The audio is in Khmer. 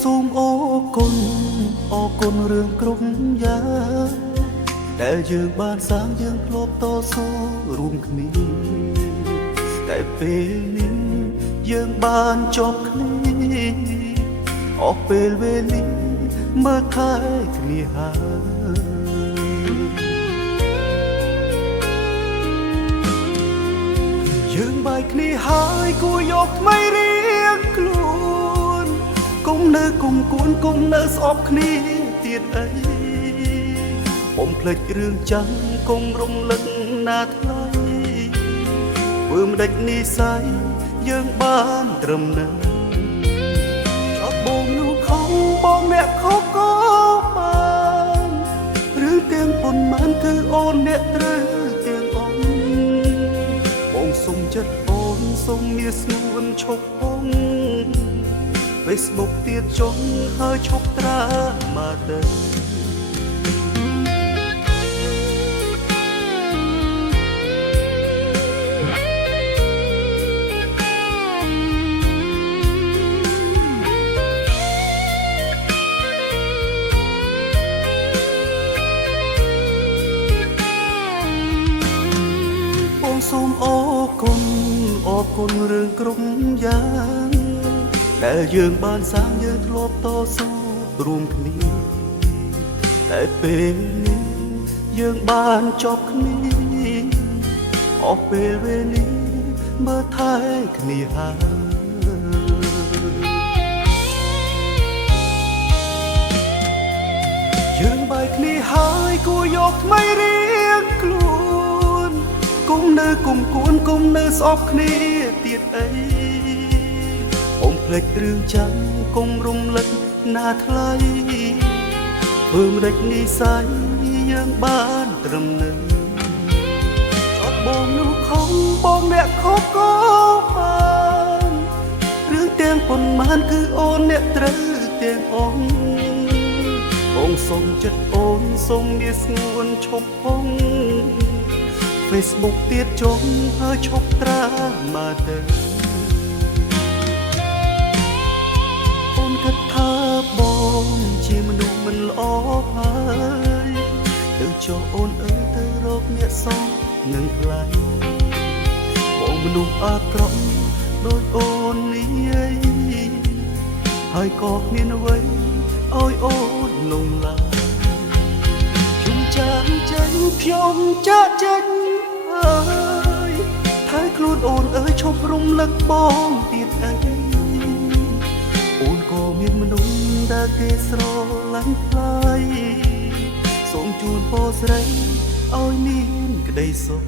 សូមអរគុណរឿងគ្រប់យ៉ាងដែលយើងបានសាងយើងធ្លាប់តស៊ូរួមគ្នាតែពេលនេះយើងបានចប់គ្នាអស់ពេលវេលាមើលថែគ្នាហើយយើងបែកគ្នាហើយគួរយកថ្មីរៀងខ្លួនកុំនៅគុំគួនកុំនៅស្អប់គ្នាទៀតអីពុំភ្លេចរឿងចាំកុំរំលឹកណាថ្លៃធ្វើមិនដេចនិស័យយើងបានត្រឹមនឹងចប់បងនោះខំបងអ្នកខកក៏បានឬទាំងប៉ុន្មានគឺអូនអ្នកត្រូវទាំងអងបងសុំចិត្តអូនសុំមានស្នួនឈប់ផង Facebook ទៀតចុងហើយឈប់ត្រាមកទៅបងសូមអរគុណរឿងគ្រប់យ៉ាងដែលយើងបានសាងយើងធ្លាប់តស៊ូរួមគ្នាតែពេលនេះយើងបានចប់គ្នាអស់ពេលវេលាមើលថែគ្នាហើយយើងបែកគ្នាហើយគួរយកថ្មីរៀងខ្លួនកុំនៅគុំគួនកុំនៅស្អប់គ្នាទៀតអីភ្លេចរឿងចាំកុំរំលឹកណាថ្លៃធ្វើមិនដេចនិស័យយើងបានត្រឹមនឹងចប់បងនោះខំបងអ្នកខកក៏បានរឿងទាំងប៉ុន្មានគឺអូនអ្នកត្រូវទាំងអងបងសុំចិត្តអូនសុំមានស្ងួនឈប់ផង Facebook ទៀតចុងហើយឈប់ត្រាមកទៅគិតថាបងជាមនុស្សមិនល្អហើយទៅចុះអូនអើយទៅរកអ្នកសមនឹងថ្លៃបងមនុស្សអាក្រក់ដូចអូននេះហើយក៏គ្មានអ្វីឲ្យអូនលំឡាខ្ញុំចាំចេញខ្ញុំចាក់ចេញហើយហើយខ្លួនអូនអើយឈប់រំលឹកបងទៀតអីអូនក៏មានមនុស្សដែលគេស្រឡាញ់ថ្លៃសូមជូនពរស្រីឲ្យមានក្តីសុខ